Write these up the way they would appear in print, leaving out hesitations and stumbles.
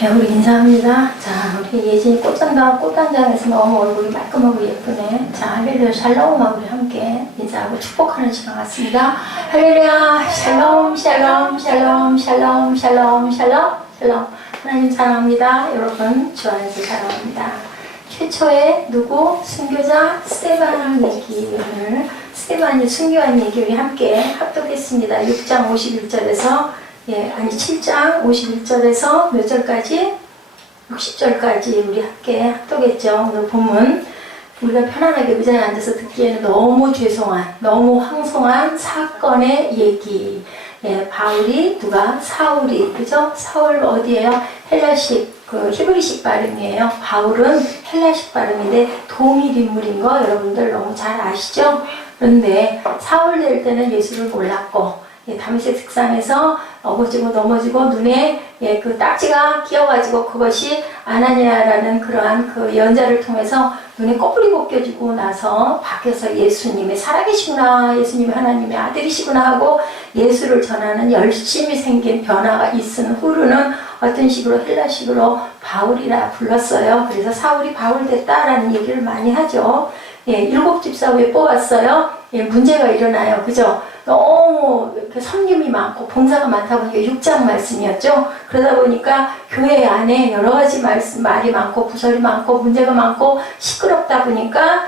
네, 우리 인사합니다. 자, 우리 예진이 꽃단장에서 너무 얼굴이 말끔하고 예쁘네. 자, 할렐루야 샬롬하고 우리 함께 인사하고 축복하는 시간 같습니다. 할렐루야 샬롬 샬롬 샬롬 샬롬 샬롬 샬롬 샬롬. 하나님 사랑합니다. 여러분 주 안에서 사랑합니다. 최초의 누구? 순교자 스테반 얘기. 오늘 스테반이 순교한 얘기 우리 함께 합독했습니다. 6장 51절에서 7장 51절에서 몇 절까지? 60절까지 우리 함께 합독했죠. 오늘 본문 우리가 편안하게 의자에 앉아서 듣기에는 너무 죄송한, 너무 황송한 사건의 얘기. 바울이 사울이, 그죠? 사울 어디예요? 헬라식, 히브리식 발음이에요. 바울은 헬라식 발음인데 동일 인물인 거 여러분들 너무 잘 아시죠? 그런데 사울 될 때는 예수를 몰랐고, 다메섹 슥상에서 넘어지고 눈에 그 딱지가 끼어가지고 그것이 아나니아라는 그러한 그 연자를 통해서 눈에 꺼풀이 벗겨지고 나서 바뀌어서 예수님의 살아계시구나, 예수님이 하나님의 아들이시구나 하고 예수를 전하는 열심히 생긴 변화가 있은 후로는 어떤 식으로 헬라식으로 바울이라 불렀어요. 그래서 사울이 바울 됐다라는 얘기를 많이 하죠. 7 집사 왜 뽑았어요? 문제가 일어나요. 그죠? 너무 섬김이 많고 봉사가 많다 보니까 6장 말씀이었죠. 그러다 보니까 교회 안에 여러 가지 말이 많고 구설이 많고 문제가 많고 시끄럽다 보니까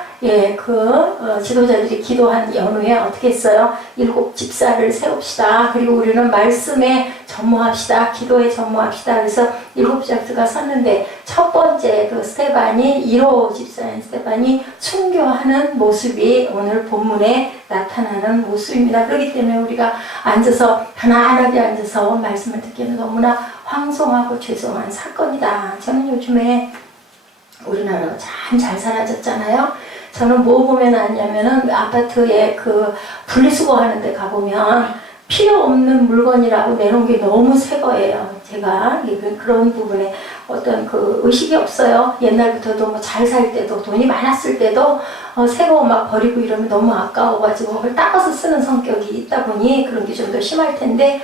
지도자들이 기도한 연후에 어떻게 했어요? 7 집사를 세웁시다. 그리고 우리는 말씀에 전무합시다. 기도에 전무합시다. 그래서 7 집사가 섰는데 첫 번째 스테반이 1호 집사인 스테반이 순교하는 모습이 오늘 본문에 나타나는 모습입니다. 그렇기 때문에 우리가 앉아서 편안하게 앉아서 말씀을 듣기에는 너무나 황송하고 죄송한 사건이다. 저는 요즘에 우리나라가 참 잘 사라졌잖아요. 저는 뭐 보면 아냐면은 아파트에 분리수거 하는데 가보면 필요 없는 물건이라고 내놓은 게 너무 새 거예요. 제가 그런 부분에 어떤 의식이 없어요. 옛날부터도 뭐 잘 살 때도 돈이 많았을 때도 새 거 막 버리고 이러면 너무 아까워가지고 그걸 닦아서 쓰는 성격이 있다 보니 그런 게 좀 더 심할 텐데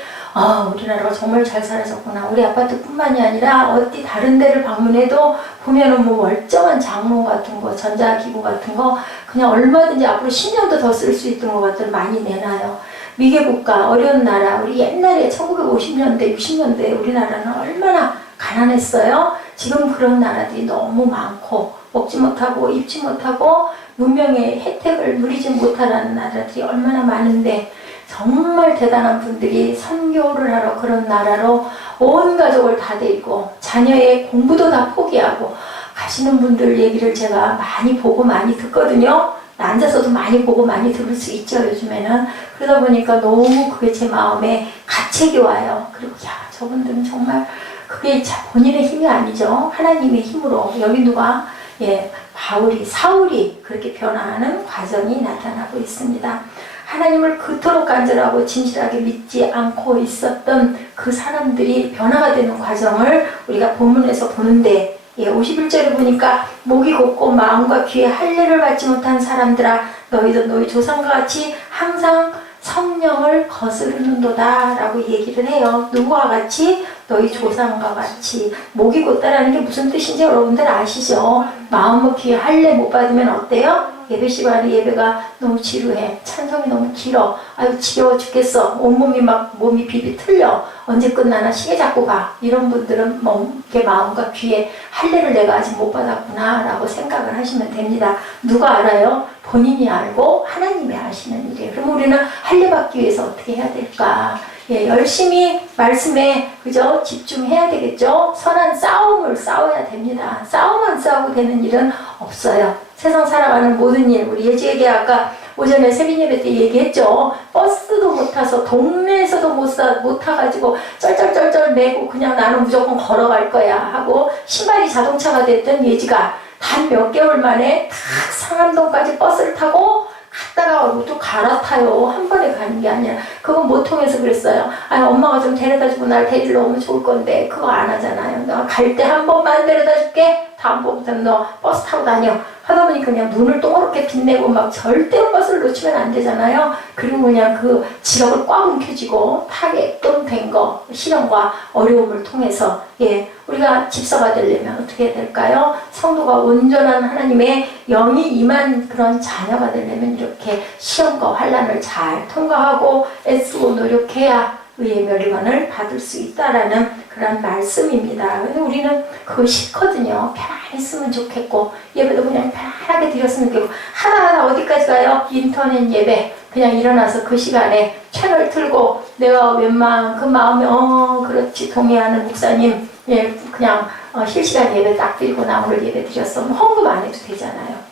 우리나라가 정말 잘 살아졌구나. 우리 아파트뿐만이 아니라 어디 다른 데를 방문해도 보면은 뭐 멀쩡한 장롱 같은 거, 전자기구 같은 거 그냥 얼마든지 앞으로 10년도 더 쓸 수 있던 것들 많이 내놔요. 미개국가, 어려운 나라, 우리 옛날에 1950년대, 60년대 우리나라는 얼마나 가난했어요. 지금 그런 나라들이 너무 많고 먹지 못하고 입지 못하고 문명의 혜택을 누리지 못하는 나라들이 얼마나 많은데 정말 대단한 분들이 선교를 하러 그런 나라로 온 가족을 다 데리고 자녀의 공부도 다 포기하고 가시는 분들 얘기를 제가 많이 보고 많이 듣거든요. 앉아서도 많이 보고 많이 들을 수 있죠, 요즘에는. 그러다 보니까 너무 그게 제 마음에 가책이 와요. 그리고 저분들은 정말 그게 본인의 힘이 아니죠. 하나님의 힘으로. 여기 사울이 그렇게 변화하는 과정이 나타나고 있습니다. 하나님을 그토록 간절하고 진실하게 믿지 않고 있었던 그 사람들이 변화가 되는 과정을 우리가 본문에서 보는데 51절에 보니까 목이 곧고 마음과 귀에 할례를 받지 못한 사람들아 너희도 너희 조상과 같이 항상 성령을 거스르는도다 라고 얘기를 해요. 누구와 같이? 너희 조상과 같이. 목이 곧다라는 게 무슨 뜻인지 여러분들 아시죠? 마음과 귀에 할례 못 받으면 어때요? 예배 시간에 예배가 너무 지루해. 찬송이 너무 길어. 아유 지겨워 죽겠어. 몸이 비비 틀려. 언제 끝나나 시계 잡고 가. 이런 분들은 이렇게 마음과 귀에 할례를 내가 아직 못 받았구나 라고 생각을 하시면 됩니다. 누가 알아요? 본인이 알고 하나님이 아시는 일이에요. 그럼 우리는 할례 받기 위해서 어떻게 해야 될까? 열심히 말씀에 그죠? 집중해야 되겠죠? 선한 싸움을 싸워야 됩니다. 싸움만 싸우고 되는 일은 없어요. 세상 살아가는 모든 일, 우리 예지에게 아까 오전에 세빈 예배 때 얘기했죠. 버스도 못 타서 동네에서도 못 타가지고 쩔쩔쩔쩔 매고 그냥 나는 무조건 걸어갈 거야 하고 신발이 자동차가 됐던 예지가 단 몇 개월 만에 딱 상암동까지 버스를 타고 갔다가 또 갈아타요. 한 번에 가는 게 아니라. 그건 못 통해서 그랬어요. 엄마가 좀 데려다주고 날 데리러 오면 좋을 건데 그거 안 하잖아요. 나 갈 때 한 번만 데려다줄게. 다음번부터는 너 버스 타고 다녀. 하다 보니 그냥 눈을 동그랗게 빛내고 막 절대로 버스를 놓치면 안 되잖아요. 그리고 그냥 그 지갑을 꽉 움켜쥐고 타게끔 된 거, 시련과 어려움을 통해서, 예, 우리가 집사가 되려면 어떻게 해야 될까요? 성도가 온전한 하나님의 영이 임한 그런 자녀가 되려면 이렇게 시험과 환난을 잘 통과하고 애쓰고 노력해야 의의 멸류관을 받을 수 있다라는 그런 말씀입니다. 근데 우리는 그거 싫거든요. 편안히 있으면 좋겠고 예배도 그냥 편안하게 드렸으면 좋겠고 하나하나 어디까지 가요? 인터넷 예배 그냥 일어나서 그 시간에 채널 틀고 내가 웬만큼 마음에 그렇지 동의하는 목사님 예 그냥 실시간 예배 딱 드리고 나무를 예배 드렸어. 헌금 안 해도 되잖아요.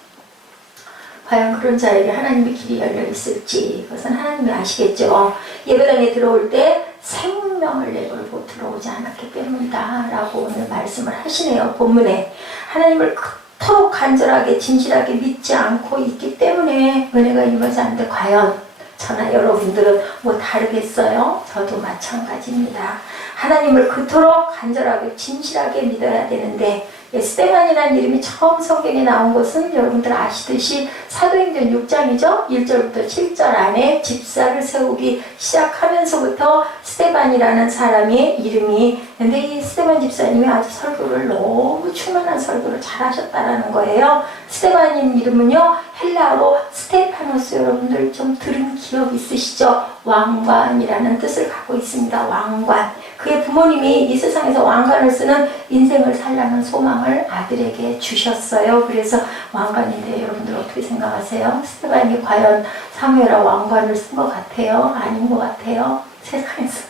과연 그런 자에게 하나님의 길이 열려 있을지 그것은 하나님이 아시겠죠. 예배당에 들어올 때 생명을 내걸고 들어오지 않았기 때문이다 라고 오늘 말씀을 하시네요. 본문에 하나님을 그토록 간절하게 진실하게 믿지 않고 있기 때문에 은혜가 임하지 않는데 과연 저나 여러분들은 뭐 다르겠어요? 저도 마찬가지입니다. 하나님을 그토록 간절하게 진실하게 믿어야 되는데 스데반이라는 이름이 처음 성경에 나온 것은 여러분들 아시듯이 사도행전 6장이죠. 1절부터 7절 안에 집사를 세우기 시작하면서부터 스데반이라는 사람의 이름이 근데 이 스데반 집사님이 아주 설교를 너무 충만한 설교를 잘하셨다라는 거예요. 스데반인 이름은요 헬라어로 스테파노스 여러분들 좀 들은 기억 있으시죠? 왕관이라는 뜻을 갖고 있습니다. 왕관. 그의 부모님이 이 세상에서 왕관을 쓰는 인생을 살라는 소망을 아들에게 주셨어요. 그래서 왕관인데 여러분들 어떻게 생각하세요? 스테반이 과연 사무엘아 왕관을 쓴 것 같아요? 아닌 것 같아요? 세상에서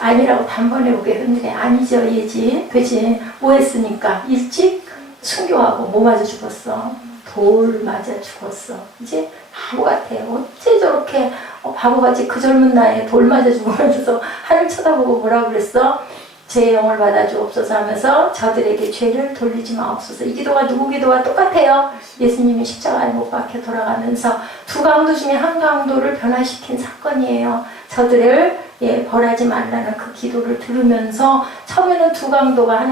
아니라고 단번에 오게 흔들해. 아니죠 예지 그지? 뭐 했으니까? 일찍 순교하고 뭐 맞아 죽었어? 돌 맞아 죽었어. 이제 바보 같아요. 어째 저렇게 바보같이 그 젊은 나이에 돌 맞아 죽으면서 하늘 쳐다보고 뭐라고 그랬어? 제 영을 받아 주옵소서 하면서 저들에게 죄를 돌리지 마옵소서. 이 기도가 누구 기도와 똑같아요. 예수님이 십자가에 못 박혀 돌아가면서 두 강도 중에 한 강도를 변화시킨 사건이에요. 저들을 벌하지 말라는 그 기도를 들으면서 처음에는 두 강도가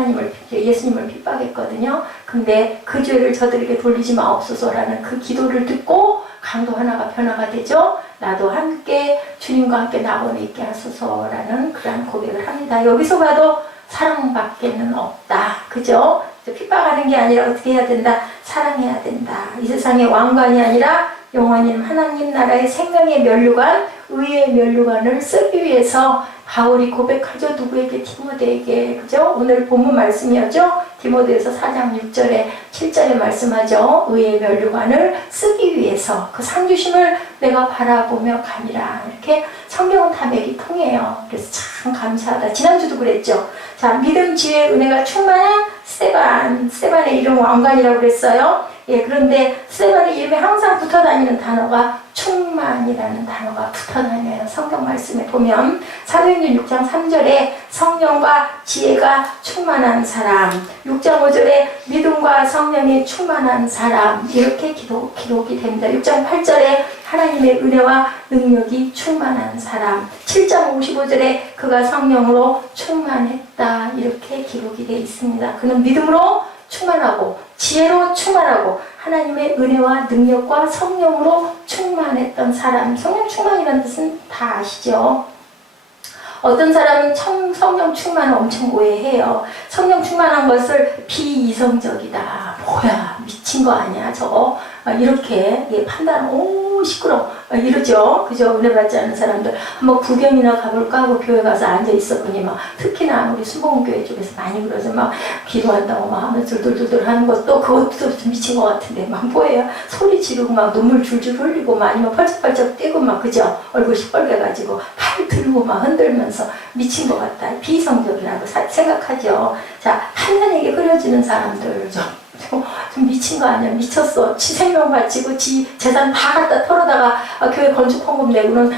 예수님을 핍박했거든요. 근데 그 죄를 저들에게 돌리지 마옵소서라는 그 기도를 듣고 강도 하나가 변화가 되죠. 나도 함께 주님과 함께 낙원에 있게 하소서라는 그런 고백을 합니다. 여기서 봐도 사랑밖에는 없다. 그죠? 핍박하는 게 아니라 어떻게 해야 된다? 사랑해야 된다. 이 세상의 왕관이 아니라 영원히 하나님 나라의 생명의 면류관, 의의 면류관을 쓰기 위해서 바울이 고백하죠. 누구에게? 디모데에게. 그죠? 오늘 본문 말씀이었죠. 디모데에서 4장 6절에 7절에 말씀하죠. 의의 면류관을 쓰기 위해서 그 상주심을 내가 바라보며 가니라. 이렇게 성경은 다 맥이 통해요. 그래서 참 감사하다. 지난주도 그랬죠. 자, 믿음, 지혜, 은혜가 충만한 스데반의 이름 왕관이라고 그랬어요. 예, 그런데 스데반의 이름에 항상 붙어 다니는 단어가 충만이라는 단어가 붙어 다녀요. 성경 말씀에 보면 사도행전 6장 3절에 성령과 지혜가 충만한 사람, 6장 5절에 믿음과 성령이 충만한 사람 이렇게 기록이 됩니다. 6장 8절에 하나님의 은혜와 능력이 충만한 사람, 7장 55절에 그가 성령으로 충만했다 이렇게 기록이 되어 있습니다. 그는 믿음으로 충만하고 지혜로 충만하고 하나님의 은혜와 능력과 성령으로 충만했던 사람. 성령 충만이라는 뜻은 다 아시죠? 어떤 사람은 성령 충만을 엄청 오해해요. 성령 충만한 것을 비이성적이다. 뭐야 미친 거 아니야 저거 이렇게 판단 시끄러워 이러죠. 그죠? 은혜 받지 않는 사람들 한번 구경이나 가볼까 하고 교회 가서 앉아 있어보니 막 특히나 우리 수봉교회 쪽에서 많이 그러죠. 막 기도한다고 막 하면서 둘둘둘 하는 것도 그것도 좀 미친 것 같은데 막 뭐예요? 소리 지르고 막 눈물 줄줄 흘리고 막 아니면 펄쩍펄쩍 뛰고 막 그죠? 얼굴 시뻘개가지고 팔 들고 막 흔들면서 미친 것 같다. 비이성적이라고 생각하죠. 자, 하나님에게 흐려지는 사람들 좀 미친 거 아니야? 미쳤어. 지 생명 바치고 지 재산 다 갖다 털어다가 교회 건축 헌금 내고는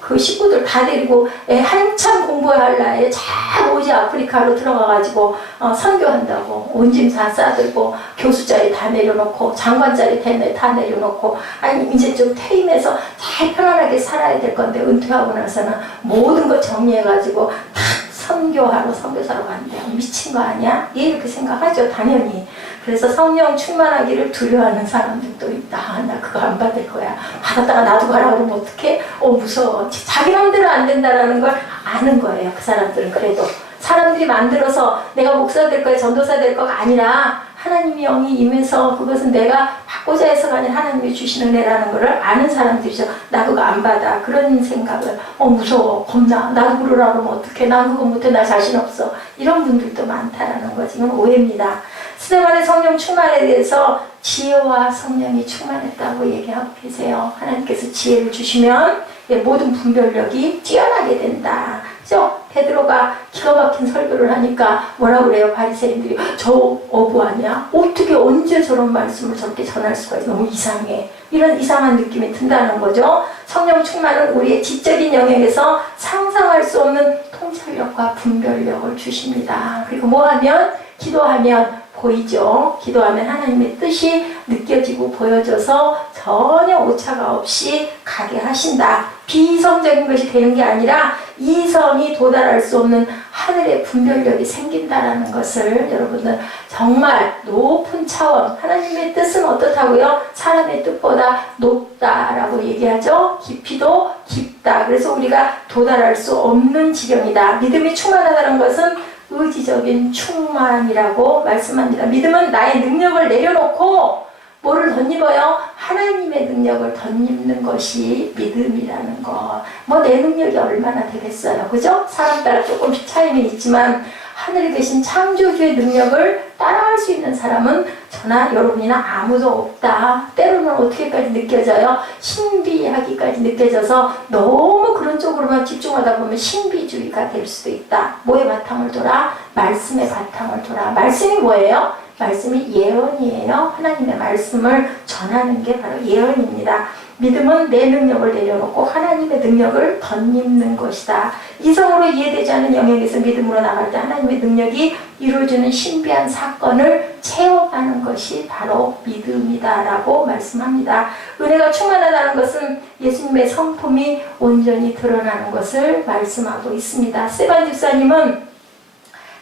그 식구들 다 데리고 한참 공부할 나이에 잘 오지 아프리카로 들어가가지고 선교한다고 온 짐 다 싸들고 교수 자리 다 내려놓고 장관 자리 다 내려놓고 아니 이제 좀 퇴임해서 잘 편안하게 살아야 될 건데 은퇴하고 나서는 모든 거 정리해가지고 다 선교하러 선교사로 간대요. 미친 거 아니야? 얘 이렇게 생각하죠. 당연히. 그래서 성령 충만하기를 두려워하는 사람들도 있다. 나 그거 안 받을 거야. 받았다가 나도 가라 그러면 어떡해? 무서워. 자기 마음대로 안 된다라는 걸 아는 거예요. 그 사람들은. 그래도 사람들이 만들어서 내가 목사 될 거야, 전도사 될 거가 아니라 하나님의 영이 임해서 그것은 내가 받고자 해서가 아니라 하나님이 주시는 애라는 것을 아는 사람들이죠. 나 그거 안 받아. 그런 생각을 무서워. 겁나. 나도 그러라 그러면 어떡해. 난 그거 못해. 나 자신 없어. 이런 분들도 많다라는 거지. 이건 오해입니다. 스데반의 성령 충만에 대해서 지혜와 성령이 충만했다고 얘기하고 계세요. 하나님께서 지혜를 주시면 모든 분별력이 뛰어나게 된다. 그죠? 베드로가 기가 막힌 설교를 하니까 뭐라 그래요? 바리새인들이 저 어부 아니야? 어떻게 언제 저런 말씀을 저렇게 전할 수가 있어? 너무 이상해. 이런 이상한 느낌이 든다는 거죠. 성령 충만은 우리의 지적인 영역에서 상상할 수 없는 통찰력과 분별력을 주십니다. 그리고 뭐하면? 기도하면 보이죠. 기도하면 하나님의 뜻이 느껴지고 보여져서 전혀 오차가 없이 가게 하신다. 비이성적인 것이 되는 게 아니라 이성이 도달할 수 없는 하늘의 분별력이 생긴다라는 것을 여러분들 정말 높은 차원, 하나님의 뜻은 어떻다고요? 사람의 뜻보다 높다라고 얘기하죠. 깊이도 깊다. 그래서 우리가 도달할 수 없는 지경이다. 믿음이 충만하다는 것은 의지적인 충만이라고 말씀합니다. 믿음은 나의 능력을 내려놓고 뭐를 덧입어요? 하나님의 능력을 덧입는 것이 믿음이라는 것. 내 능력이 얼마나 되겠어요. 그죠? 사람 따라 조금씩 차이는 있지만 하늘에 계신 창조주의 능력을 따라갈 수 있는 사람은 저나 여러분이나 아무도 없다. 때로는 어떻게까지 느껴져요? 신비하기까지 느껴져서 너무 그런 쪽으로만 집중하다 보면 신비주의가 될 수도 있다. 뭐의 바탕을 둬라? 말씀의 바탕을 둬라. 말씀이 뭐예요? 말씀이 예언이에요. 하나님의 말씀을 전하는 게 바로 예언입니다. 믿음은 내 능력을 내려놓고 하나님의 능력을 덧입는 것이다. 이성으로 이해되지 않는 영역에서 믿음으로 나갈 때 하나님의 능력이 이루어지는 신비한 사건을 체험하는 것이 바로 믿음이다라고 말씀합니다. 은혜가 충만하다는 것은 예수님의 성품이 온전히 드러나는 것을 말씀하고 있습니다. 스데반 집사님은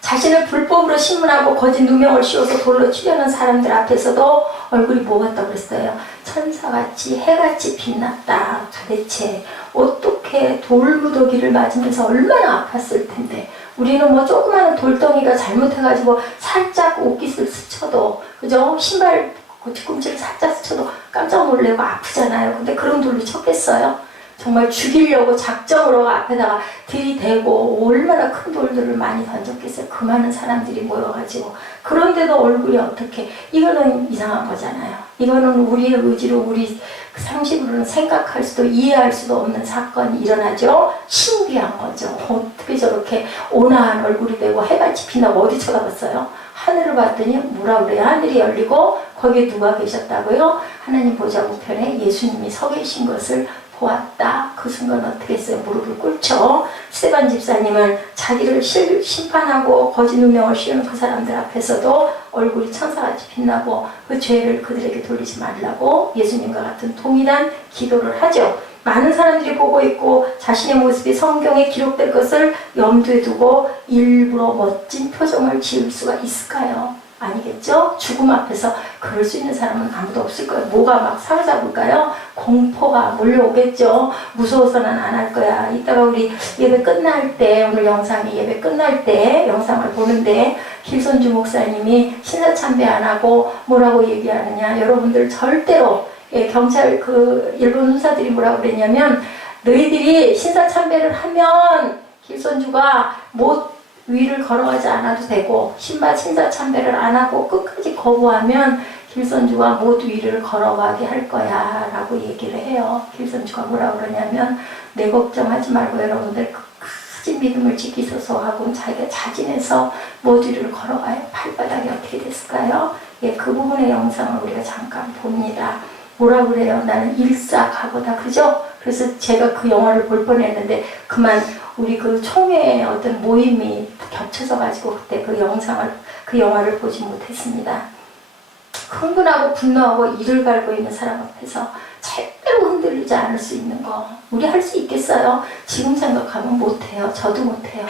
자신을 불법으로 신문하고 거짓 누명을 씌워서 돌로 치려는 사람들 앞에서도 얼굴이 뭐같다고 그랬어요? 천사같이 해같이 빛났다. 도대체 어떻게 돌무더기를 맞으면서 얼마나 아팠을 텐데 우리는 조그마한 돌덩이가 잘못해가지고 살짝 옷깃을 스쳐도 그죠? 신발 뒤꿈치를 살짝 스쳐도 깜짝 놀래고 아프잖아요. 근데 그런 돌로 쳤겠어요? 정말 죽이려고 작정으로 앞에다가 들이대고 얼마나 큰 돌들을 많이 던졌겠어요. 그 많은 사람들이 모여가지고. 그런데도 얼굴이 어떻게, 이거는 이상한 거잖아요. 이거는 우리의 의지로 우리 상식으로는 생각할 수도 이해할 수도 없는 사건이 일어나죠. 신비한 거죠. 어떻게 저렇게 온화한 얼굴이 되고 해같이 빛나고 어디 쳐다봤어요? 하늘을 봤더니 뭐라 그래요? 하늘이 열리고 거기에 누가 계셨다고요? 하나님 보좌 우편에 예수님이 서 계신 것을 보았다. 그 순간 어떻게 했어요? 무릎을 꿇죠. 스데반 집사님은 자기를 심판하고 거짓 누명을 씌우는 그 사람들 앞에서도 얼굴이 천사같이 빛나고 그 죄를 그들에게 돌리지 말라고 예수님과 같은 동일한 기도를 하죠. 많은 사람들이 보고 있고 자신의 모습이 성경에 기록될 것을 염두에 두고 일부러 멋진 표정을 지을 수가 있을까요? 아니겠죠? 죽음 앞에서 그럴 수 있는 사람은 아무도 없을 거예요. 뭐가 막 사로잡을까요? 공포가 몰려오겠죠. 무서워서는 안 할 거야. 이따가 우리 예배 끝날 때, 오늘 영상이 예배 끝날 때 영상을 보는데 길손주 목사님이 신사참배 안 하고 뭐라고 얘기하느냐. 여러분들 절대로 경찰 일본 훈사들이 뭐라고 그랬냐면 너희들이 신사참배를 하면 길손주가 못 위를 걸어가지 않아도 되고 신발 신사참배를 안 하고 끝까지 거부하면 길손주가 못 위를 걸어가게 할 거야 라고 얘기를 해요. 길손주가 뭐라고 그러냐면 내 걱정하지 말고 여러분들 끝까지 믿음을 지키소서 하고 자기가 자진해서 못 위를 걸어가요. 발바닥이 어떻게 됐을까요? 그 부분의 영상을 우리가 잠깐 봅니다. 뭐라 그래요? 나는 일사각오다. 그죠? 그래서 제가 그 영화를 볼 뻔했는데 그만 우리 그 총회의 어떤 모임이 겹쳐서 가지고 그때 그 영화를 보지 못했습니다. 흥분하고 분노하고 이를 갈고 있는 사람 앞에서 절대로 흔들리지 않을 수 있는 거 우리 할 수 있겠어요? 지금 생각하면 못해요. 저도 못해요.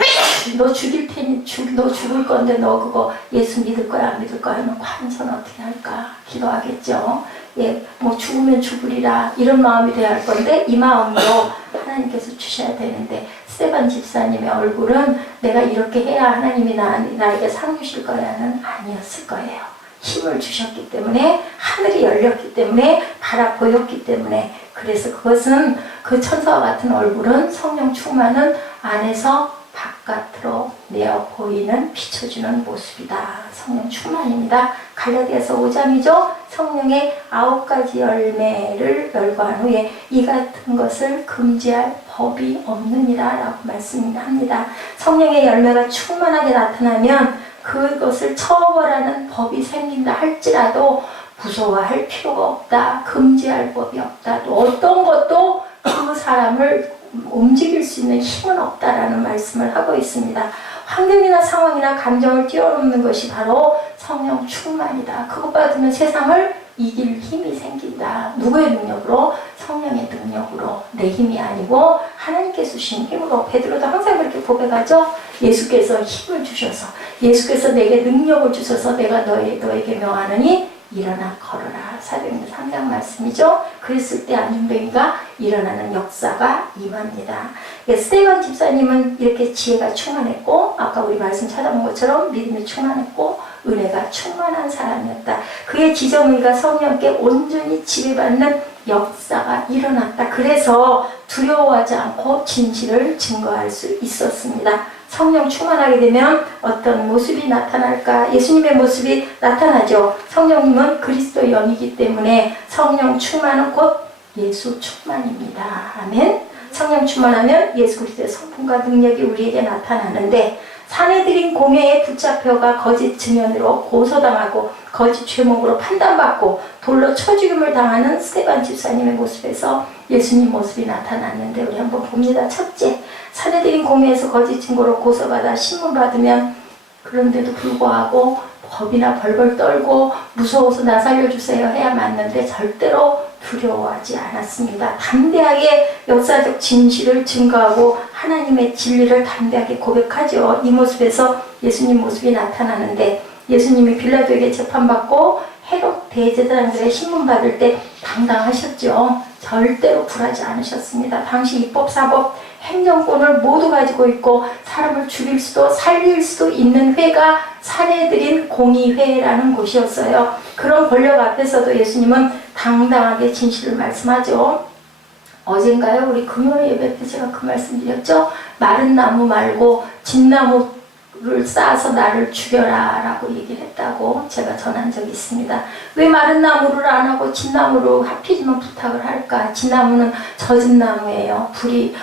너 죽일 테니 너 죽을 건데 너 그거 예수 믿을 거야 안 믿을 거야 하면 과연 저는 어떻게 할까? 기도하겠죠. 예, 뭐 죽으면 죽으리라 이런 마음이 돼야 할 건데 이 마음으로 하나님께서 주셔야 되는데 스데반 집사님의 얼굴은 내가 이렇게 해야 하나님이 나에게 상 주실 거야는 아니었을 거예요. 힘을 주셨기 때문에 하늘이 열렸기 때문에 바라 보였기 때문에 그래서 그것은 그 천사와 같은 얼굴은 성령 충만은 안에서 바깥으로 내어 보이는 비춰주는 모습이다. 성령 충만입니다. 갈라디아서 5장이죠. 성령의 9가지 열매를 열거한 후에 이 같은 것을 금지할 법이 없느니라 라고 말씀합니다. 성령의 열매가 충만하게 나타나면 그것을 처벌하는 법이 생긴다 할지라도 무서워할 필요가 없다. 금지할 법이 없다. 또 어떤 것도 그 사람을 움직일 수 있는 힘은 없다라는 말씀을 하고 있습니다. 환경이나 상황이나 감정을 뛰어넘는 것이 바로 성령 충만이다. 그것 받으면 세상을 이길 힘이 생긴다. 누구의 능력으로? 성령의 능력으로. 내 힘이 아니고 하나님께서 주신 힘으로. 베드로도 항상 그렇게 고백하죠. 예수께서 힘을 주셔서 예수께서 내게 능력을 주셔서 내가 너에게 명하느니 일어나 걸어라. 사도행전 3장 말씀이죠. 그랬을 때 안중뱅이가 일어나는 역사가 임합니다. 스데반 집사님은 이렇게 지혜가 충만했고 아까 우리 말씀 찾아본 것처럼 믿음이 충만했고 은혜가 충만한 사람이었다. 그의 지정의가 성령께 온전히 지배받는 역사가 일어났다. 그래서 두려워하지 않고 진실을 증거할 수 있었습니다. 성령 충만하게 되면 어떤 모습이 나타날까? 예수님의 모습이 나타나죠. 성령님은 그리스도의 영이기 때문에 성령 충만은 곧 예수 충만입니다. 아멘. 성령 충만하면 예수 그리스도의 성품과 능력이 우리에게 나타나는데 사내들인 공회에 붙잡혀가 거짓 증언으로 고소당하고 거짓 죄목으로 판단받고 돌로 쳐 죽임을 당하는 스데반 집사님의 모습에서 예수님 모습이 나타났는데 우리 한번 봅니다. 첫째, 사내들인 공회에서 거짓 증거로 고소받아 신문받으면 그런데도 불구하고 겁이나 벌벌 떨고 무서워서 나 살려주세요 해야 맞는데 절대로 두려워하지 않았습니다. 담대하게 역사적 진실을 증거하고 하나님의 진리를 담대하게 고백하죠. 이 모습에서 예수님 모습이 나타나는데 예수님이 빌라도에게 재판받고 헤롯 대제사장들의 신문받을 때 당당하셨죠. 절대로 굴하지 않으셨습니다. 당시 입법, 사법, 행정권을 모두 가지고 있고 사람을 죽일 수도 살릴 수도 있는 회가 사내들인 공의회라는 곳이었어요. 그런 권력 앞에서도 예수님은 당당하게 진실을 말씀하죠. 어젠가요? 우리 금요일 예배 때 제가 그 말씀 드렸죠. 마른 나무 말고 진나무를 쌓아서 나를 죽여라 라고 얘기를 했다고 제가 전한 적이 있습니다. 왜 마른 나무를 안 하고 진나무로 하필이면 부탁을 할까? 진나무는 젖은 나무예요. 불이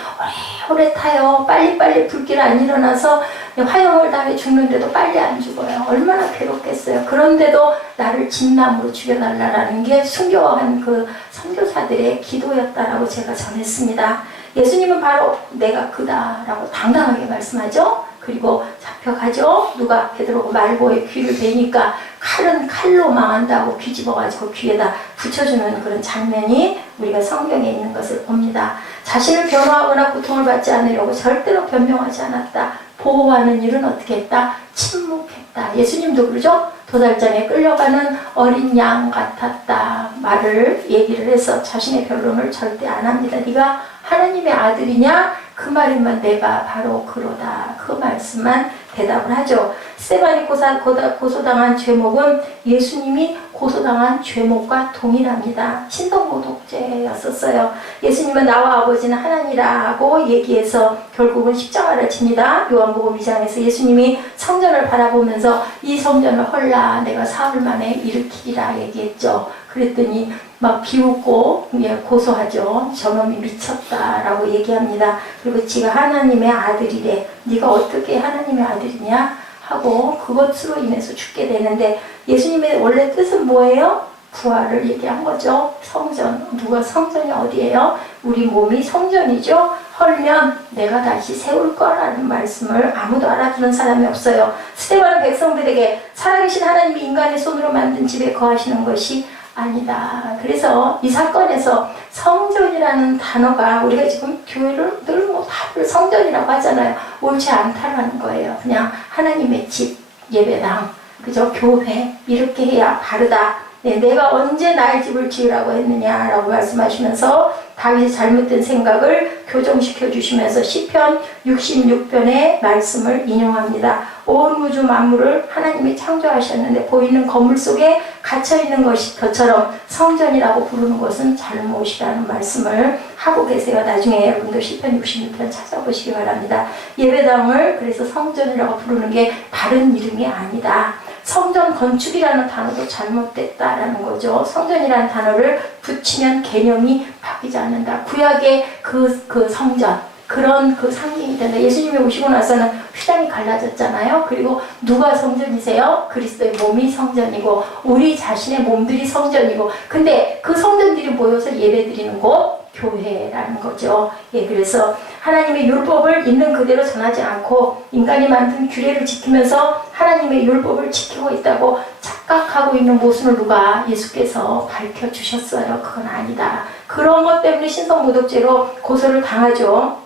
오래 타요. 빨리빨리 불길 안 일어나서 화염을 당해 죽는데도 빨리 안 죽어요. 얼마나 괴롭겠어요. 그런데도 나를 진나무로 죽여달라는 게 순교한 그 선교사들의 기도였다라고 제가 전했습니다. 예수님은 바로 내가 그다라고 당당하게 말씀하죠. 그리고 잡혀가죠. 누가 베드로가 말고의 귀를 베니까 칼은 칼로 망한다고 귀 집어가지고 귀에다 붙여주는 그런 장면이 우리가 성경에 있는 것을 봅니다. 자신을 변호하거나 고통을 받지 않으려고 절대로 변명하지 않았다. 보호하는 일은 어떻게 했다? 침묵했다. 예수님도 그러죠? 도살장에 끌려가는 어린 양 같았다. 말을 얘기를 해서 자신의 변론을 절대 안 합니다. 네가 하나님의 아들이냐? 그 말이면 내가 바로 그러다. 그 말씀만 대답을 하죠. 스데반이 고소당한 죄목은 예수님이 고소당한 죄목과 동일합니다. 신성모독죄였었어요. 예수님은 나와 아버지는 하나니라고 얘기해서 결국은 십자가를 집니다. 요한복음 2장에서 예수님이 성전을 바라보면서 이 성전을 헐라 내가 사흘 만에 일으키리라 얘기했죠. 그랬더니 막 비웃고 고소하죠. 저놈이 미쳤다라고 얘기합니다. 그리고 지가 하나님의 아들이래. 네가 어떻게 하나님의 아들이냐 하고 그것으로 인해서 죽게 되는데 예수님의 원래 뜻은 뭐예요? 부활을 얘기한 거죠. 성전. 누가 성전이 어디예요? 우리 몸이 성전이죠. 헐면 내가 다시 세울 거라는 말씀을 아무도 알아듣는 사람이 없어요. 스데반은 백성들에게 살아계신 하나님이 인간의 손으로 만든 집에 거하시는 것이 아니다. 그래서 이 사건에서 성전이라는 단어가 우리가 지금 교회를 늘 뭐 다들 성전이라고 하잖아요. 옳지 않다라는 거예요. 그냥 하나님의 집, 예배당, 그죠? 교회 이렇게 해야 바르다. 네, 내가 언제 나의 집을 지으라고 했느냐라고 말씀하시면서 다윗의 잘못된 생각을 교정시켜 주시면서 시편 66편의 말씀을 인용합니다. 온 우주 만물을 하나님이 창조하셨는데 보이는 건물 속에 갇혀있는 것처럼 성전이라고 부르는 것은 잘못이라는 말씀을 하고 계세요. 나중에 여러분들 시편 66편 찾아보시기 바랍니다. 예배당을 그래서 성전이라고 부르는 게 바른 이름이 아니다. 성전 건축이라는 단어도 잘못됐다라는 거죠. 성전이라는 단어를 붙이면 개념이 바뀌지 않는다. 구약의 그 성전, 그런 그 상징이 된다. 예수님이 오시고 나서는 휘장이 갈라졌잖아요. 그리고 누가 성전이세요? 그리스도의 몸이 성전이고 우리 자신의 몸들이 성전이고, 근데 그 성전들이 모여서 예배드리는 곳 교회라는 거죠. 예, 그래서 하나님의 율법을 있는 그대로 전하지 않고 인간이 만든 규례를 지키면서 하나님의 율법을 지키고 있다고 착각하고 있는 모순을 누가 예수께서 밝혀주셨어요. 그건 아니다. 그런 것 때문에 신성모독죄로 고소를 당하죠.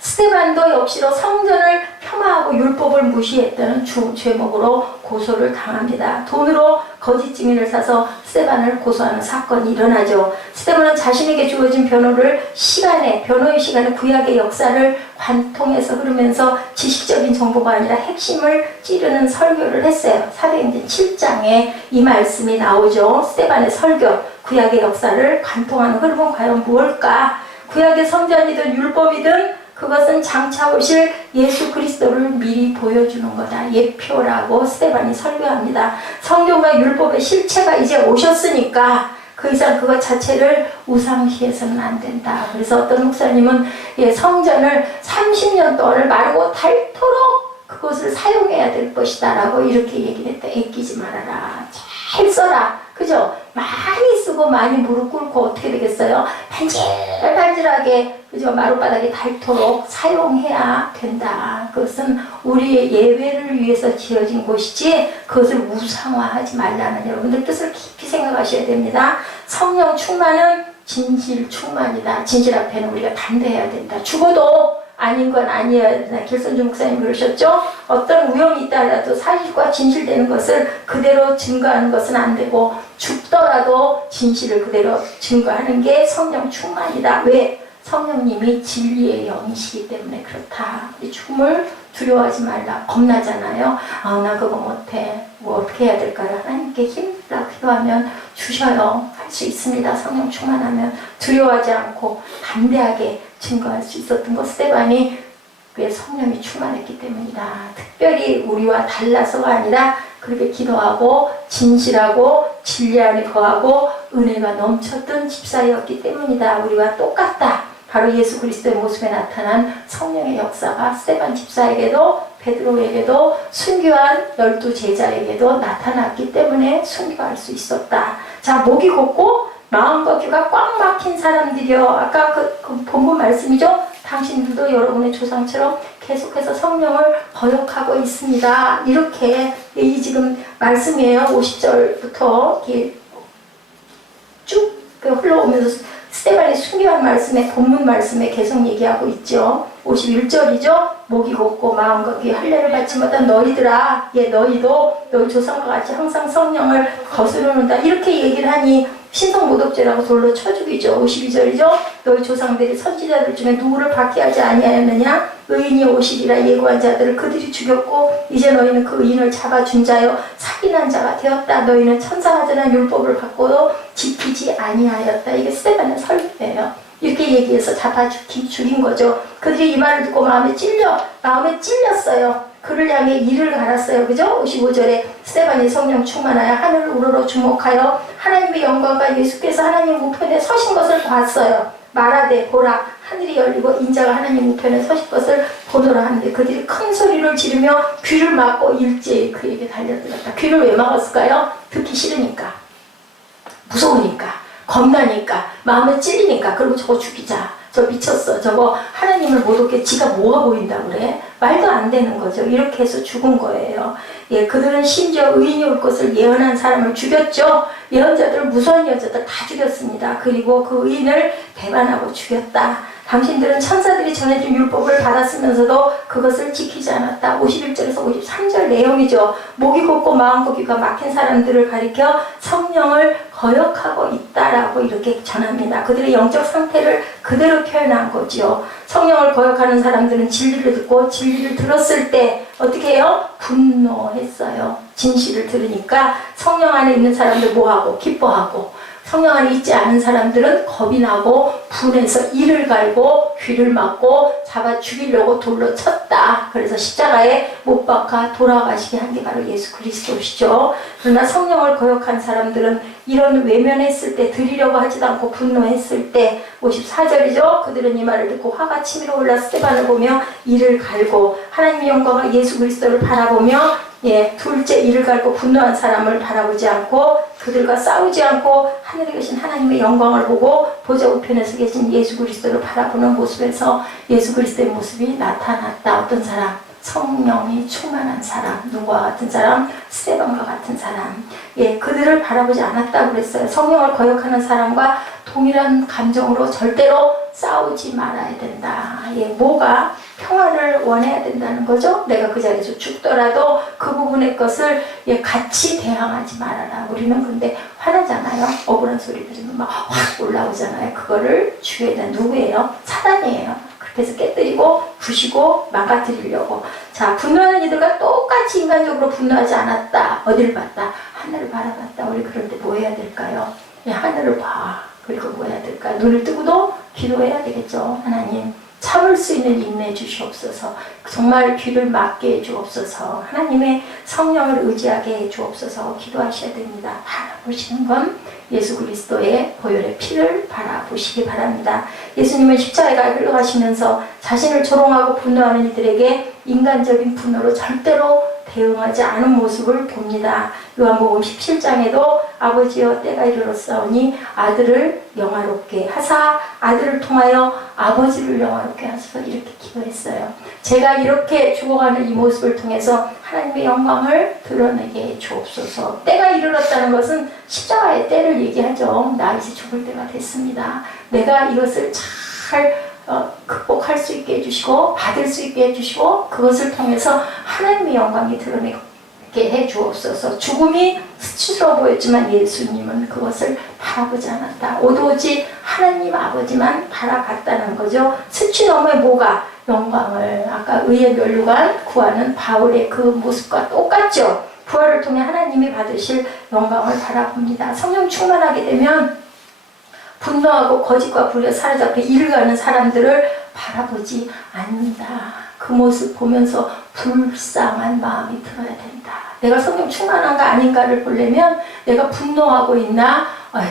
스데반도 역시로 성전을 폄하하고 율법을 무시했다는 죄목으로 고소를 당합니다. 돈으로 거짓 증인을 사서 스데반을 고소하는 사건이 일어나죠. 스데반은 자신에게 주어진 변호의 시간에 구약의 역사를 관통해서 흐르면서 지식적인 정보가 아니라 핵심을 찌르는 설교를 했어요. 사도행전 7장에 이 말씀이 나오죠. 스데반의 설교, 구약의 역사를 관통하는 흐름은 과연 무엇일까? 구약의 성전이든 율법이든 그것은 장차 오실 예수 그리스도를 미리 보여주는 거다. 예표라고 스데반이 설교합니다. 성경과 율법의 실체가 이제 오셨으니까 그 이상 그것 자체를 우상시해서는 안 된다. 그래서 어떤 목사님은 성전을 30년 동안 마르고 닳도록 그것을 사용해야 될 것이다 라고 이렇게 얘기를 했다. 애끼지 말아라. 잘 써라. 그죠? 많이 쓰고 많이 무릎 꿇고 어떻게 되겠어요? 반질반질하게 그죠? 마룻바닥에 닳도록 사용해야 된다. 그것은 우리의 예배를 위해서 지어진 곳이지 그것을 우상화하지 말라는 여러분들 뜻을 깊이 생각하셔야 됩니다. 성령 충만은 진실 충만이다. 진실 앞에는 우리가 담대해야 된다. 죽어도 아닌 건 아니어야 된다. 길선주 목사님 그러셨죠? 어떤 위험이 있다 하더라도 사실과 진실되는 것을 그대로 증거하는 것은 안 되고 죽더라도 진실을 그대로 증거하는 게 성령 충만이다. 왜? 성령님이 진리의 영이시기 때문에 그렇다. 우리 죽음을 두려워하지 말라. 겁나잖아요. 나 그거 못해. 뭐 어떻게 해야 될까요? 하나님께 힘들라 기도하면 주셔요. 할 수 있습니다. 성령 충만하면 두려워하지 않고 담대하게 증거할 수 있었던 것. 스데반이 그의 성령이 충만했기 때문이다. 특별히 우리와 달라서가 아니라 그렇게 기도하고 진실하고 진리 안에 거하고 은혜가 넘쳤던 집사였기 때문이다. 우리와 똑같다. 바로 예수 그리스도의 모습에 나타난 성령의 역사가 스데반 집사에게도 베드로에게도 순교한 12 제자에게도 나타났기 때문에 순교할 수 있었다. 자, 목이 곧고 마음과 귀가 꽉 막힌 사람들이요. 아까 그 본문 말씀이죠. 당신들도 여러분의 조상처럼 계속해서 성령을 거역하고 있습니다. 이렇게 이 지금 말씀이에요. 50절부터 이렇게 쭉 흘러오면서 스데반이 순교한 말씀에 본문 말씀에 계속 얘기하고 있죠. 51절이죠. 목이 곧고 마음과 귀 할례를 받지 못한 너희들아, 너희도 너희 조상과 같이 항상 성령을 거스르는다. 이렇게 얘기를 하니 신성모독죄라고 돌로 쳐 죽이죠. 52절이죠. 너희 조상들이 선지자들 중에 누구를 박해하지 아니하였느냐? 의인이 오시리라 예고한 자들을 그들이 죽였고 이제 너희는 그 의인을 잡아준 자여 살인한 자가 되었다. 너희는 천사가 전한 율법을 받고도 지키지 아니하였다. 이게 스데반의 설교예요. 이렇게 얘기해서 잡아 죽인 거죠. 그들이 이 말을 듣고 마음에 찔렸어요. 그를 향해 이를 갈았어요. 그죠? 55절에 스데반이 성령 충만하여 하늘을 우러러 주목하여 하나님의 영광과 예수께서 하나님 우편에 서신 것을 봤어요. 말하되 보라 하늘이 열리고 인자가 하나님 우편에 서신 것을 보노라 하는데 그들이 큰 소리를 지르며 귀를 막고 일제히 그에게 달려들었다. 귀를 왜 막았을까요? 듣기 싫으니까, 무서우니까, 겁나니까, 마음에 찔리니까. 그리고 저거 죽이자, 저 미쳤어. 저거 하나님을 못 얻게 지가 뭐가 보인다 그래? 말도 안 되는 거죠. 이렇게 해서 죽은 거예요. 예, 그들은 심지어 의인이 올 것을 예언한 사람을 죽였죠. 예언자들, 무서운 여자들 다 죽였습니다. 그리고 그 의인을 배반하고 죽였다. 당신들은 천사들이 전해준 율법을 받았으면서도 그것을 지키지 않았다. 51절에서 53절 내용이죠. 목이 곧고 마음고기가 막힌 사람들을 가리켜 성령을 거역하고 있다라고 이렇게 전합니다. 그들의 영적 상태를 그대로 표현한 거죠. 성령을 거역하는 사람들은 진리를 듣고 진리를 들었을 때 어떻게 해요? 분노했어요. 진실을 들으니까 성령 안에 있는 사람들 뭐하고? 기뻐하고. 성령 안에 있지 않은 사람들은 겁이 나고 분해서 이를 갈고 귀를 막고 잡아 죽이려고 돌로 쳤다. 그래서 십자가에 못 박아 돌아가시게 한 게 바로 예수 그리스도시죠. 그러나 성령을 거역한 사람들은 이런 외면했을 때, 드리려고 하지도 않고 분노했을 때, 54절이죠. 그들은 이 말을 듣고 화가 치밀어 올라 스데반을 보며 이를 갈고 하나님의 영광과 예수 그리스도를 바라보며 예, 둘째 이를 갈고 분노한 사람을 바라보지 않고 그들과 싸우지 않고 하늘에 계신 하나님의 영광을 보고 보좌 우편에서 계신 예수 그리스도를 바라보는 모습에서 예수 그리스도의 모습이 나타났다. 어떤 사람? 성령이 충만한 사람. 누구와 같은 사람? 스데반과 같은 사람. 예, 그들을 바라보지 않았다고 그랬어요. 성령을 거역하는 사람과 동일한 감정으로 절대로 싸우지 말아야 된다. 예, 뭐가? 평화를 원해야 된다는 거죠. 내가 그 자리에서 죽더라도 그 부분의 것을 예, 같이 대항하지 말아라. 우리는 근데 화나잖아요. 억울한 소리 들으면 막 확 올라오잖아요. 그거를 죽여야 되는 누구예요? 사단이에요. 그렇게 해서 깨뜨리고 부시고 망가뜨리려고. 자, 분노하는 이들과 똑같이 인간적으로 분노하지 않았다. 어디를 봤다? 하늘을 바라봤다. 우리 그럴 때 뭐 해야 될까요? 예, 하늘을 봐. 그리고 뭐 해야 될까요? 눈을 뜨고도 기도해야 되겠죠. 하나님, 참을 수 있는 인내 주시옵소서. 정말 귀를 막게 해 주옵소서. 하나님의 성령을 의지하게 해 주옵소서. 기도하셔야 됩니다. 바라보시는 건 예수 그리스도의 보혈의 피를 바라보시기 바랍니다. 예수님은 십자가에 흘러가시면서 자신을 조롱하고 분노하는 이들에게 인간적인 분노로 절대로 대응하지 않은 모습을 봅니다. 요한복음 17장에도 아버지여 때가 이르렀사오니 아들을 영화롭게 하사 아들을 통하여 아버지를 영화롭게 하소서 이렇게 기도했어요. 제가 이렇게 죽어가는 이 모습을 통해서 하나님의 영광을 드러내게 주옵소서. 때가 이르렀다는 것은 십자가의 때를 얘기하죠. 나 이제 죽을 때가 됐습니다. 내가 이것을 잘 극복할 수 있게 해주시고 받을 수 있게 해주시고 그것을 통해서 하나님의 영광이 드러내게 해 주옵소서. 죽음이 수치스러워 보였지만 예수님은 그것을 바라보지 않았다. 오로지 하나님 아버지만 바라봤다는 거죠. 수치 너머에 뭐가? 영광을. 아까 의의 면류관 구하는 바울의 그 모습과 똑같죠. 부활을 통해 하나님이 받으실 영광을 바라봅니다. 성령 충만하게 되면 분노하고 거짓과 불에 사로잡혀 이를 가는 사람들을 바라보지 않는다. 그 모습 보면서 불쌍한 마음이 들어야 된다. 내가 성령 충만한가 아닌가를 보려면 내가 분노하고 있나? 아유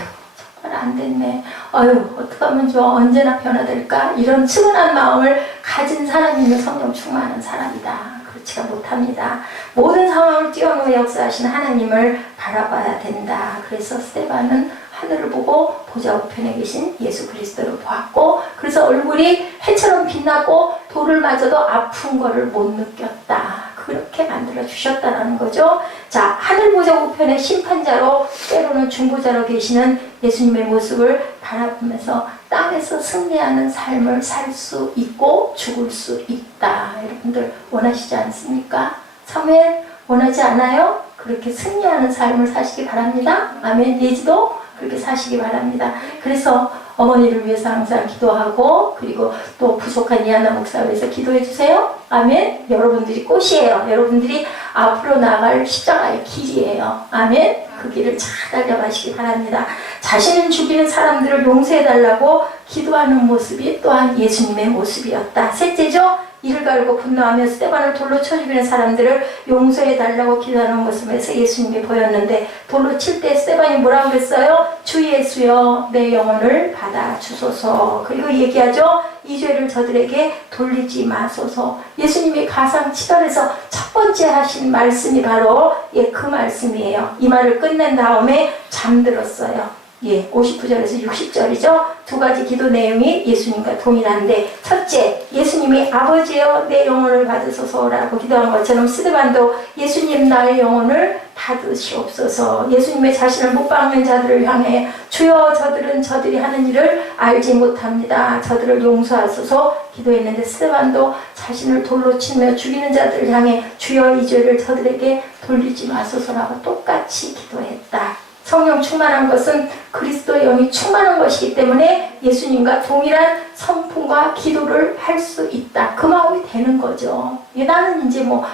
정말 안 됐네. 아유 어떡하면 좋아. 언제나 변화될까? 이런 측은한 마음을 가진 사람이면 성령 충만한 사람이다. 그렇지가 못합니다. 모든 상황을 뛰어넘어 역사하신 하나님을 바라봐야 된다. 그래서 스데반은 하늘을 보고 보좌 우편에 계신 예수 그리스도를 보았고 그래서 얼굴이 해처럼 빛나고 돌을 맞아도 아픈 거를 못 느꼈다. 그렇게 만들어 주셨다는 거죠. 자, 하늘 보좌 우편의 심판자로 때로는 중보자로 계시는 예수님의 모습을 바라보면서 땅에서 승리하는 삶을 살 수 있고 죽을 수 있다. 여러분들 원하시지 않습니까? 사무엘 원하지 않아요? 그렇게 승리하는 삶을 사시기 바랍니다. 아멘. 예지도 그렇게 사시기 바랍니다. 그래서 어머니를 위해서 항상 기도하고 그리고 또 부족한 이하나 목사를 위해서 기도해 주세요. 아멘. 여러분들이 꽃이에요. 여러분들이 앞으로 나갈 십자가의 길이에요. 아멘. 그 길을 잘 달려가시기 바랍니다. 자신을 죽이는 사람들을 용서해달라고 기도하는 모습이 또한 예수님의 모습이었다. 셋째죠. 이를 갈고 분노하며 스데반을 돌로 쳐 죽이는 사람들을 용서해달라고 기도하는 모습에서 예수님이 보였는데 돌로 칠 때 스데반이 뭐라고 그랬어요? 주 예수여 내 영혼을 받아주소서. 그리고 얘기하죠. 이 죄를 저들에게 돌리지 마소서. 예수님이 가상 7월에서 첫 번째 하신 말씀이 바로 그 말씀이에요. 이 말을 끝낸 다음에 잠들었어요. 예, 59절에서 60절이죠. 두 가지 기도 내용이 예수님과 동일한데, 첫째, 예수님이 아버지여 내 영혼을 받으소서라고 기도한 것처럼 스데반도 예수님 나의 영혼을 받으시옵소서. 예수님의 자신을 못 박는 자들을 향해 주여 저들은 저들이 하는 일을 알지 못합니다. 저들을 용서하소서 기도했는데, 스데반도 자신을 돌로 치며 죽이는 자들을 향해 주여 이 죄를 저들에게 돌리지 마소서라고 똑같이 기도했다. 성령 충만한 것은 그리스도의 영이 충만한 것이기 때문에 예수님과 동일한 성품과 기도를 할 수 있다. 그 마음이 되는 거죠. 나는 이제 더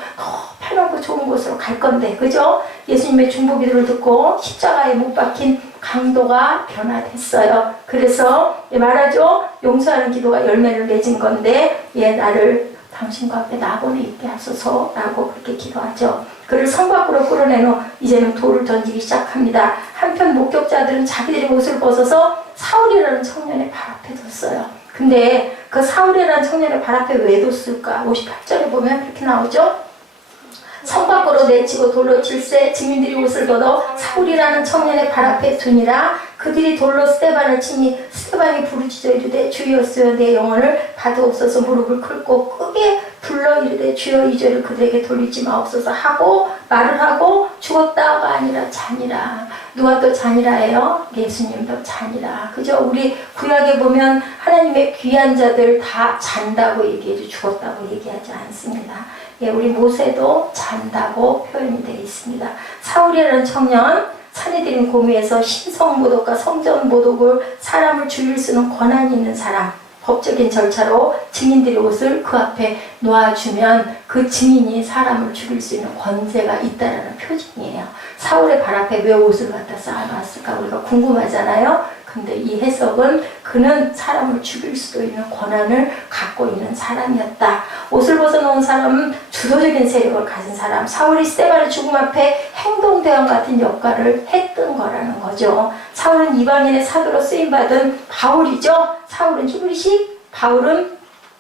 편하고 좋은 곳으로 갈 건데, 그죠? 예수님의 중보 기도를 듣고 십자가에 못 박힌 강도가 변화됐어요. 그래서 말하죠. 용서하는 기도가 열매를 맺은 건데, 나를 당신과 앞에 낙원에 있게 하소서라고 그렇게 기도하죠. 그를 성 밖으로 끌어낸 후 이제는 돌을 던지기 시작합니다. 한편 목격자들은 자기들의 옷을 벗어서 사울이라는 청년의 발 앞에 뒀어요. 근데 그 사울이라는 청년의 발 앞에 왜 뒀을까? 58절에 보면 그렇게 나오죠. 성 밖으로 내치고 돌로 칠세 증인들이 옷을 걷어 사울이라는 청년의 발 앞에 두니라. 그들이 돌로 스데반을 치니 스데반이 부르짖어 이르되 주여서 내 영혼을 받아옵소서. 무릎을 꿇고 크게 불러 이르되 주여 이 죄를 그들에게 돌리지 마옵소서 하고 말을 하고 죽었다가 아니라 잔이라. 누가 또 잔이라예요? 예수님도 잔이라. 그죠? 우리 구약에 보면 하나님의 귀한 자들 다 잔다고 얘기해도 죽었다고 얘기하지 않습니다. 우리 모세도 잔다고 표현이 되어 있습니다. 사울이라는 청년, 사내들인 고미에서 신성모독과 성전모독을 사람을 죽일 수 있는 권한이 있는 사람, 법적인 절차로 증인들의 옷을 그 앞에 놓아주면 그 증인이 사람을 죽일 수 있는 권세가 있다는 표징이에요. 사울의 발 앞에 왜 옷을 갖다 쌓아놨을까 우리가 궁금하잖아요. 근데 이 해석은 그는 사람을 죽일 수도 있는 권한을 갖고 있는 사람이었다. 옷을 벗어놓은 사람은 주도적인 세력을 가진 사람, 사울이 스데반의 죽음 앞에 행동대왕 같은 역할을 했던 거라는 거죠. 사울은 이방인의 사도로 쓰임받은 바울이죠. 사울은 히브리식, 바울은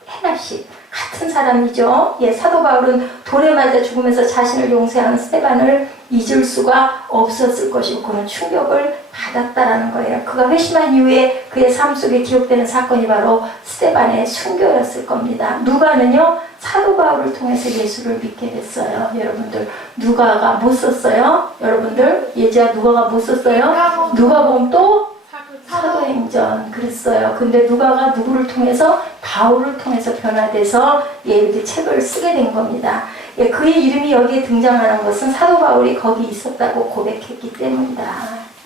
헤나식, 같은 사람이죠. 사도 바울은 돌에 맞아 죽으면서 자신을 용서하는 스데반을 잊을 수가 없었을 것이고 그는 충격을 받았다라는 거예요. 그가 회심한 이후에 그의 삶 속에 기록되는 사건이 바로 스데반의 순교였을 겁니다. 누가는요, 사도 바울을 통해서 예수를 믿게 됐어요. 여러분들, 누가가 못 썼어요? 여러분들, 예지야 누가가 못 썼어요? 누가복음 또 사도행전 그랬어요. 근데 누가가 누구를 통해서? 바울을 통해서 변화돼서 이 책을 쓰게 된 겁니다. 그의 이름이 여기에 등장하는 것은 사도 바울이 거기 있었다고 고백했기 때문이다.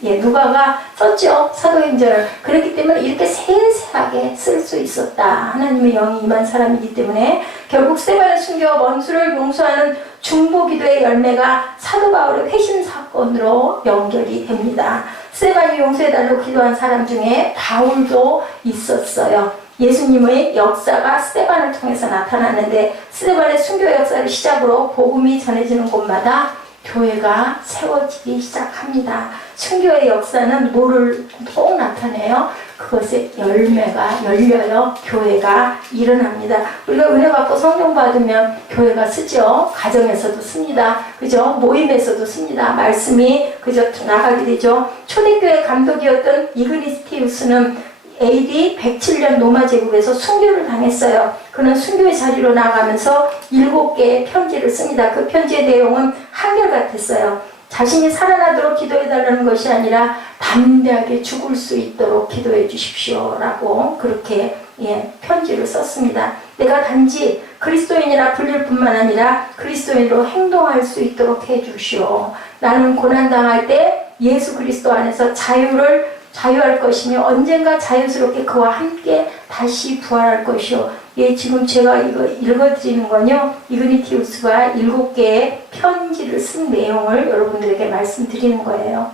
누가가 썼죠. 사도행전을. 그렇기 때문에 이렇게 세세하게 쓸 수 있었다. 하나님의 영이 임한 사람이기 때문에 결국 스데반의 순교와 원수를 용서하는 중보기도의 열매가 사도 바울의 회심 사건으로 연결이 됩니다. 스데반이 용서해달라고 기도한 사람 중에 바울도 있었어요. 예수님의 역사가 스데반을 통해서 나타났는데 스데반의 순교 역사를 시작으로 복음이 전해지는 곳마다 교회가 세워지기 시작합니다. 순교의 역사는 뭐를 꼭 나타내요? 그것의 열매가 열려요. 교회가 일어납니다. 우리가 은혜 받고 성령 받으면 교회가 쓰죠. 가정에서도 씁니다. 그죠? 모임에서도 씁니다. 말씀이 그죠? 나가게 되죠. 초대교회 감독이었던 이그니스티우스는 AD 107년 로마 제국에서 순교를 당했어요. 그는 순교의 자리로 나가면서 7개의 편지를 씁니다. 그 편지의 내용은 한결같았어요. 자신이 살아나도록 기도해달라는 것이 아니라 담대하게 죽을 수 있도록 기도해 주십시오 라고 그렇게 편지를 썼습니다. 내가 단지 그리스도인이라 불릴 뿐만 아니라 그리스도인으로 행동할 수 있도록 해 주시오. 나는 고난당할 때 예수 그리스도 안에서 자유할 것이며 언젠가 자연스럽게 그와 함께 다시 부활할 것이요. 지금 제가 이거 읽어드리는 건요, 이그니티우스가 7개의 편지를 쓴 내용을 여러분들에게 말씀드리는 거예요.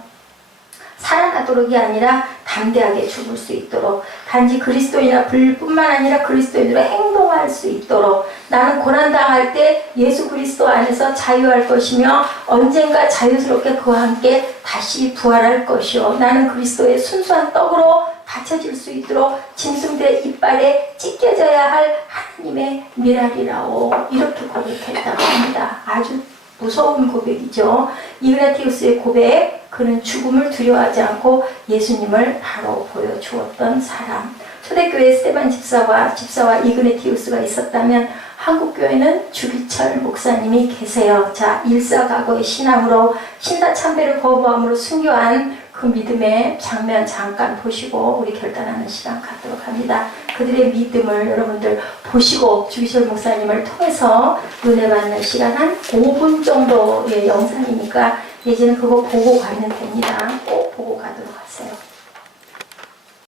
살아나도록이 아니라 담대하게 죽을 수 있도록, 단지 그리스도인이나 뿐만 아니라 그리스도인으로 행동할 수 있도록, 나는 고난당할 때 예수 그리스도 안에서 자유할 것이며 언젠가 자유스럽게 그와 함께 다시 부활할 것이요. 나는 그리스도의 순수한 떡으로 받쳐질 수 있도록 짐승들의 이빨에 찢겨져야 할 하나님의 미랄이라고 이렇게 고백했다고 합니다. 아주 무서운 고백이죠. 이그나티우스의 고백, 그는 죽음을 두려워하지 않고 예수님을 바로 보여주었던 사람. 초대교회 스테반 집사와 이그나티우스가 있었다면 한국교회는 주기철 목사님이 계세요. 자, 일사각오의 신앙으로 신사참배를 거부함으로 순교한 그 믿음의 장면 잠깐 보시고 우리 결단하는 시간 갖도록 합니다. 그들의 믿음을 여러분들 보시고 주기철 목사님을 통해서 은혜 받는 시간 한 5분 정도의 영상이니까 이제는 그거 보고 가면 됩니다. 꼭 보고 가도록 하세요.